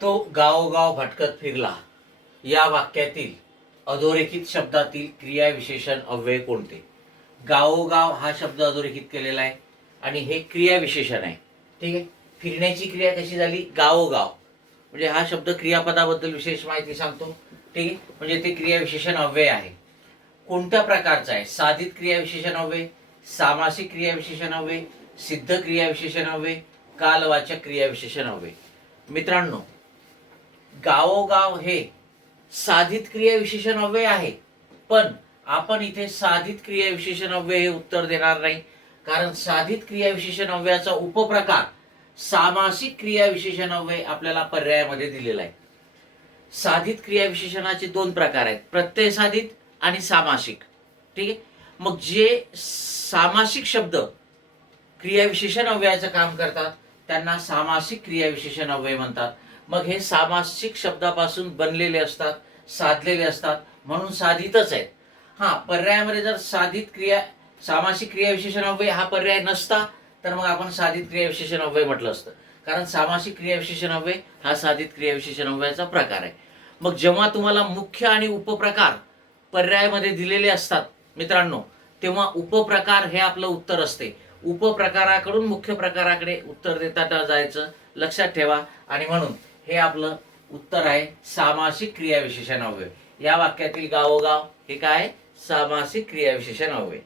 तो गावोगाव भटकत फिरला या वाक्यातील अधोरेखित शब्दातील क्रियाविशेषण अव्यय कोणते? गावोगाव हा शब्द अधोरेखित केलेला आहे आणि हे क्रियाविशेषण आहे. ठीक आहे. फिरण्याची क्रिया कशी झाली? गावोगाव. म्हणजे हा शब्द क्रियापदाबद्दल विशेष माहिती सांगतो. ठीक आहे. म्हणजे ते क्रियाविशेषण अव्यय आहे. कोणत्या प्रकारचं आहे? साधित क्रियाविशेषण अव्यय, सामासिक क्रियाविशेषण अव्यय, सिद्ध क्रियाविशेषण अव्यय, कालवाचक क्रियाविशेषण अव्यय. मित्रांनो, गावोगाव हे साधित क्रियाविशेषण अव्यय आहे, पण आपण इथे साधित क्रियाविशेषण अव्यय हे उत्तर देणार नाही, कारण साधित क्रियाविशेषण अव्ययाचा उपप्रकार सामासिक क्रियाविशेषण अव्यय आपल्याला पर्यायामध्ये दिलेला आहे. साधित क्रियाविशेषणाचे दोन प्रकार आहेत, प्रत्यय साधित आणि सामासिक. ठीक आहे. मग जे सामासिक शब्द क्रियाविशेषण अव्ययाचं काम करतात त्यांना सामासिक क्रियाविशेषण अव्यय म्हणतात. मग हे सामासिक शब्दापासून बनलेले असतात, साधलेले असतात, म्हणून साधितच आहेत. पर्यायामध्ये जर सामासिक क्रियाविशेषण अव्यय हा पर्याय नसता तर मग आपण साधित क्रियाविशेषण अव्यय म्हटलं असतं, कारण सामासिक क्रियाविशेषण अव्यय हा साधित क्रियाविशेषण अव्ययाचा प्रकार आहे. मग जेव्हा तुम्हाला मुख्य आणि उपप्रकार पर्यायामध्ये दिलेले असतात मित्रांनो, तेव्हा उपप्रकार हे आपलं उत्तर असते. उपप्रकाराकडून मुख्य प्रकाराकडे उत्तर देता जायचं, लक्षात ठेवा. आणि म्हणून हे आपलं उत्तर आहे सामासिक क्रियाविशेषण अव्यय. या वाक्यातील गावोगाव हे काय? सामासिक क्रियाविशेषण अव्यय.